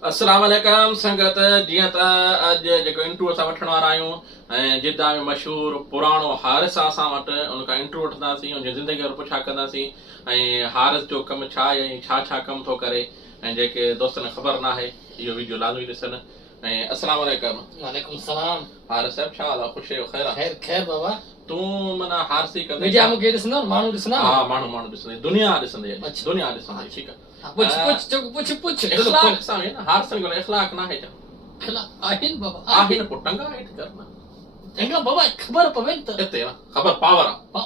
अस्सलाम वालेकुम संगत जियां त अज जेको इंटरव्यू असां वठण वारा आहियूं ऐं जिद्दा में मशहूर पुराणो हारिस असां वटि उनखां इंटरव्यू वठंदासीं उनजी ज़िंदगी जो पुछा कंदासीं ऐं हारिस जो कमु छा आहे ऐं छा कमु थो करे ऐं जेके दोस्तनि ख़बर न आहे इहो वीडियो लाज़मी ॾिसनि ऐं अस्सलाम वालेकुम। वालेकुम सलाम। हारिस साहब छा हाल आहे? ख़ुशि आहियो? ख़ैर आहे? खैर बाबा। तूं माना हारसी कंदे मीडिया मूंखे ॾिसंदो माण्हू ॾिसंदा हा माण्हू ॾिसंदे दुनिया ॾिसंदे दुनिया ॾिसंदे ठीकु पुछ इख़लाक़ सां आहे न हारसन कोल इख़लाक़ न आहे छा? आहिनि बाबा आहिनि पोइ टंगा हेठि कर न चङा बाबा ख़बर पवे त हिते न ख़बर पावर आहे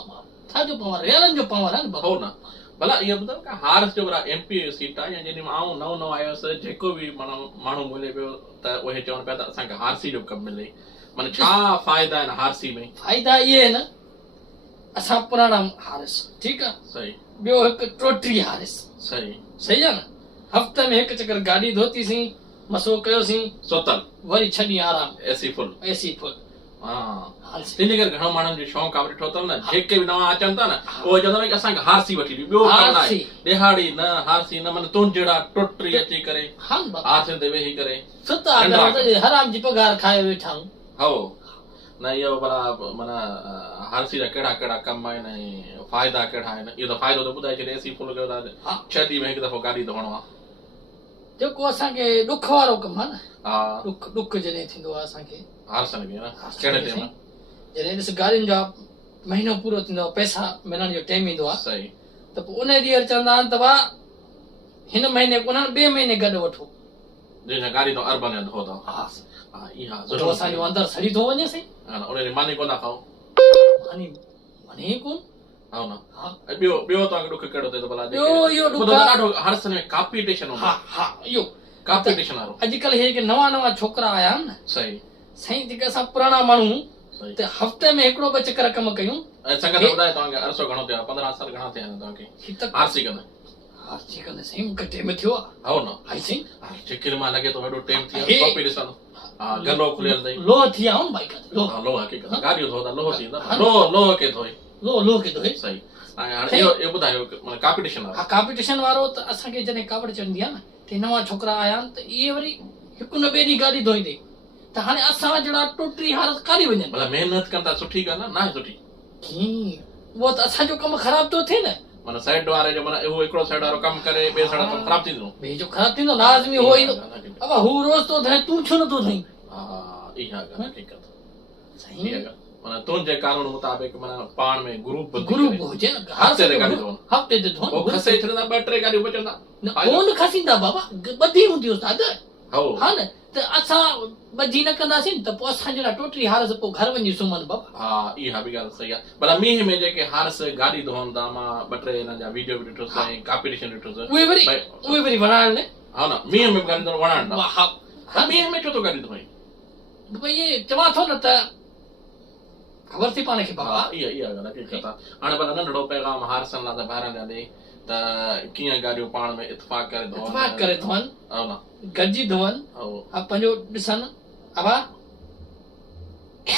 छा जो पावर रेलनि जो पावर आहे न बाबा। हो न भला इहो ॿुधायो का हारिस जो भला एमपी सीट आहे या जॾहिं आऊं नओं आयुसि जेको बि माण्हू मिले पियो त उहे चवनि पिया त असांखे हारसी जो कमु मिले माना छा फ़ाइदा आहिनि हारसी में? फ़ाइदा इहे आहिनि असां पुराणा हारिस ठीकु आहे सही ॿियो हिकु टोटरी हारिस सही सही आहे न हफ़्ते में हिकु चकर गाॾी धोतीसीं मसो कयोसीं सोतल वरी छॾी आराम एसी फुल हा तंहिंजे करे घणो माण्हुनि जो शौक़ु आहे ॾिठो अथव न जेके बि नवां अचनि था न उहे चवंदा आहिनि की असांखे हारसी वठी ॾियो ॿियो कमु न आहे ॾिहाड़ी न हारसी न माना तुंहिंज जहिड़ा टोटरी अची करे हारसियुनि ते वेही करे हराम जी पघार खाए वेठा आहियूं। हो न इहो भला माना हारसी जा कहिड़ा कहिड़ा कम आहिनि ऐं फ़ाइदा कहिड़ा आहिनि इहो त फ़ाइदो त ॿुधाए छॾे एसी फुल कयो था 6 ॾींहं में हिकु दफ़ो गाॾी धोइणो आहे जेको असांखे ॾुख वारो कमु आहे न हा ॾुख जॾहिं थींदो आहे असांखे हारसन खे न कहिड़े टाइम जॾहिं ॾिस गाॾियुनि जा महीनो पूरो थींदो आहे पैसा मिलण जो टाइम ईंदो आहे सही त पोइ उन ॾींहुं चवंदा आहिनि त भाउ हिन महीने कोन ॿिए महीने गॾु वठो जंहिंसां गाॾी तो अर्बन धो था हा हा इहा ज़रूरु असांजो अंदरि सड़ी थो वञे साईं उन मानी कोन था खाओ मानी कोन हा न ॿियो तव्हांखे ॾुख कहिड़ो थिए थो भला ॿियो इहो ॾुख ॾाढो हारसन में कॉम्पिटिशन हा हा इहो कॉम्पिटिशन वारो अॼुकल्ह हे नवां छोकिरा आया आहिनि न सही साईं जेके असां पुराणा माण्हू त हफ़्ते में हिकिड़ो ॿ चकर कमु कयूं ऐं संगत ॿुधाए तव्हांखे अरसो घणो थियो आहे 15 साल घणा थिया आहिनि तव्हांखे हारसी कंदे साईं मूंखे टाइम थियो आहे हो न हाई साईं चिकिर मां लॻे थो हेॾो टाइम थी वियो कॉपी ॾिसण हा गलो खुलियल अथई लोह थी आऊं बाइक लोह हक़ीक़त गाॾियूं धोता लोह थींदा लोह के धोए लोह के धोए सही ऐं हाणे इहो ॿुधायो माना कॉम्पिटिशन वारो हा कॉम्पिटिशन वारो त असांखे जॾहिं कावड़ चवंदी आहे न ते नवां छोकिरा आया आहिनि त इहे वरी हिकु न ॿिए ॾींहुं गाॾी धोईंदे त हाणे असां जहिड़ा टोटरी हारस काॾे वञनि भला महिनत कनि था सुठी ॻाल्हि आहे न सुठी कीअं उहो त असांजो कमु ख़राब थो थिए न माना साइड वारे जो माना उहो हिकिड़ो साइड वारो कमु करे ॿिए साइड कमु ख़राब थींदो ॿिए जो ख़राब थींदो लाज़मी हो ईंदो अब हू रोज़ थो धोए तूं छो नथो धोई हा इहा ॻाल्हि हक़ीक़त सही माना तुंहिंजे कानून मुताबिक़ माना पाण में ग्रुप हुजे न हफ़्ते ते धोन खसे छॾंदा 2-3 गाॾियूं बचंदा कोन खसींदा बाबा ॿधी हूंदी उस्ताद हा न त असां ॿधी न कंदासीं त पोइ असां जहिड़ा टोटरी हारस पोइ घर वञी सुम्हनि बाबा हा इहा बि ॻाल्हि सही आहे भला मींहं में जेके हारस गाॾी धोअनि था मां 2-3 हिननि जा वीडियो बि ॾिठोसि ऐं कॉम्पिटिशन ॾिठोसि उहे वरी वणाइण हा न मींहं में गाॾी धोअण वणाइण था मींहं में छो थो गाॾी धोई भई इहे चवां थो न त ख़बर थी पाण खे बाबा इहा ॻाल्हि हक़ीक़त आहे हाणे भला नंढड़ो पैगाम हारसन लाइ त ॿाहिरां ॾे त कीअं गाॾियूं पाण में इत्तेफ़ाक़ करे धोअनि हा न गॾिजी धोअनि हा पंहिंजो ॾिसनि अबा